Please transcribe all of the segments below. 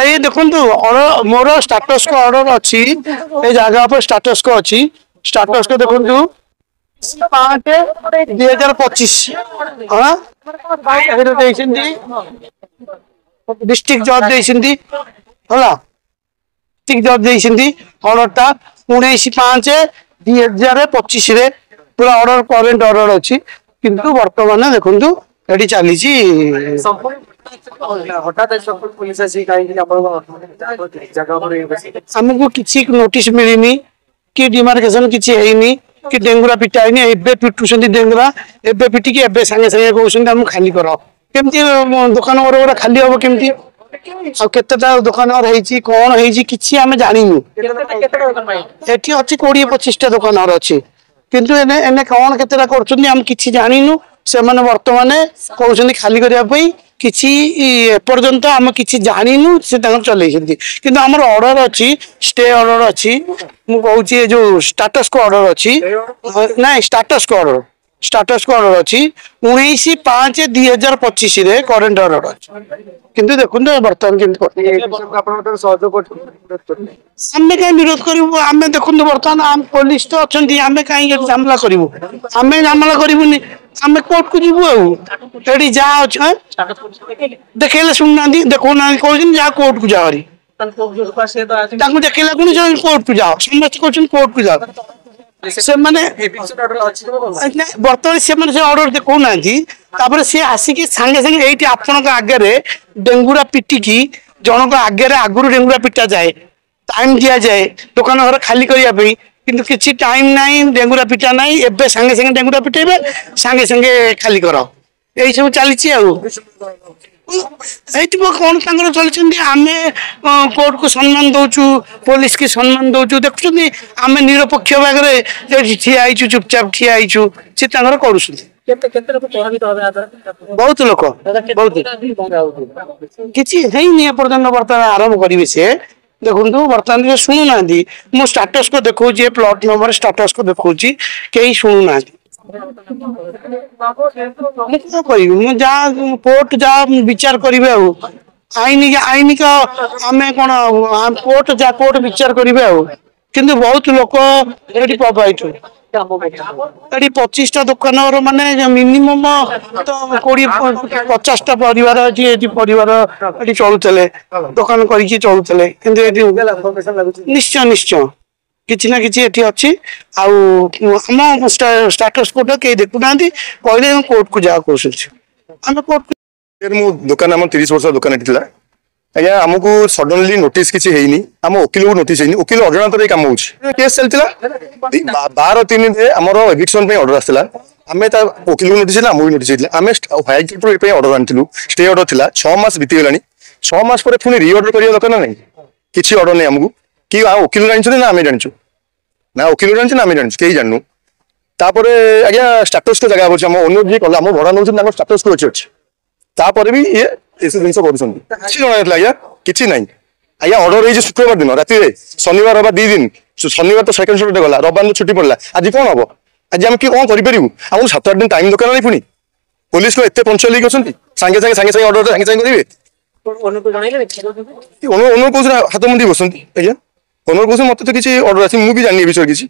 ये देखो मोर स्टाटस को ऑर्डर अच्छी ये जगह पर स्टाटस को अच्छी स्टाटस को देखो 5/2025 हाँ डिस्ट्रिक्ट जज देइछिंदी होला डिस्ट्रिक्ट जज देइछिंदी ऑर्डर ता 19/5/2025 रे पूरा ऑर्डर करेंट ऑर्डर अच्छी किंतु वर्तमान देखंतु एडी चली आमको किसी नोटिस मिलनी कि डिमार्केशन किसी है कि डेंगुरा पिटा है एबे पिटुछन डेंगुरा एबे पिटिकी एबे संगे संगे कहउछन हम खाली करो केमती दुकान और खाली हम केमती आ केतेटा दुकान और हेची कोन हेची किछि हमें जानिनु एठी अछि 20-25 टा दुकान और अछि किंतु एने एने कोन केतेटा करछन हम किछि जानिनु से माने वर्तमान कहउछन खाली करिया पई किछि एपर्यंत आम किछि जानिनु से तांगर चलैछंती किंतु हमर ऑर्डर अछि स्टे ऑर्डर अछि मु कहउछि जो स्टेटस को ऑर्डर अछि ना स्टेटस को ऑर्डर अछि 19/5/2025 रे करेंट ऑर्डर अछि किंतु देखुन वर्तमान किंतु आपण सहयोग हमें कहीं विरोध करू आम देखुन वर्तमान आम पुलिस तो अच्छा आम कहीं मामला करूँ आम मामला करूनी आम कोर्ट को जीवु आड़ी जहाँ अच्छे देखेले शुणुना देखना कौन जहाँ कोर्ट को जाओ देखेला कौन कोर्ट को जाओ समस्त कहते कोर्ट को जाओ से माने बर्तमान से ऑर्डर देखना सी आसिक सांगे सांगे ये आपण आगे डेंगुरा पिटिकी जनक आगे आगुरी डेंगुरा पिटा जाए टाइम दिया जाए दुकान घर खाली करने किंतु किसी टाइम नहीं डेंगुरा पिटा नहीं एबे सांगे सांगे डेंगुरा पिटेबे सांगे सांगे खाली कर यही सब चली कौन चलते आम कोर्ट को सम्मान दौचु पुलिस की सम्मान दौचु देखुं आम निरपेक्ष भाग में ठिया चुपचाप ठिया सी कर बहुत लोक बहुत किसी बर्तमान आरंभ करेंगे सी देखो बर्तमान शुणुना मो स्टेटस को देखो प्लॉट नंबर स्टेटस को देखो कहीं शुणुना कोर्ट जा विचार करेंगे आईन का आम कौन कोर्ट जा कोर्ट विचार करेंगे किंतु बहुत लोक ये प्रभावित 25 टा दुकान माने मिनिमम तो 20-50 टा परिवार परिवार चलुले दुकान करके चलुले निश्चय निश्चय किसी ना किसी एटी अच्छी आम स्टेटस कोड कहीं देखुना कहले कोर्ट को जा कौन कोर्ट दुकान आम 30 वर्ष दुकान आज्ञा आमको सडनली नोटिस किसी है आम वकिल को नोटिस है वकिल अजाणत काम होस चलता 12/3 आमर एविक्शन ऑर्डर आसाला आम वकिल को नोटिस आमको नोटिस आम हाइकोर्ट ऑर्डर आनी स्टे ऑर्डर था 6 मास बीतीगला 6 मास पर पुणी रिऑर्डर करवा दरकार ना किसी ऑर्डर नहीं आमको कि वकिल जानी ना आम जानी ना वकिल जानी ना आम जानी कहीं जानू तापर आज्ञा स्टेटस को जगह अच्छे आम ओनर जी कला भड़ा नौ स्टेटस को अच्छी तापर भी ये जिन कर आज्ञा कि ना आज्ञा ऑर्डर है शुक्रवार दिन राति शनिवार रविवार 2 दिन शनिवार तो सेकंड सैटरडे गला रविवार छुट्टी पड़ा आज कौन हम आज आम कौन करूँ आमको 7-8 दिन टाइम दरकार नहीं पुणी पुलिस को एत पंचुअल सागे सागे ऑर्डर सागे सागे करेंगे ओनर कौन हाथ मुंडी बस आज्ञा ओनर कौन मत तो किसी ऑर्डर आसी मुझे जानी विषय किसी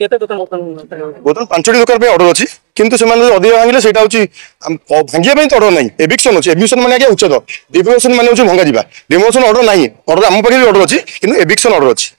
बर्तमान 5टी दुकान ऑर्डर अच्छी किंतु से अधिक भांगे से भांगे तो ऑर्डर ना एविक्शन अच्छी एविक्शन मैंने आज्ञा उच्चत डिमोशन मैंने भंगा डिमोशन ऑर्डर ना ऑर्डर आम पाखे ऑर्डर अच्छी कि एविक्शन ऑर्डर अच्छी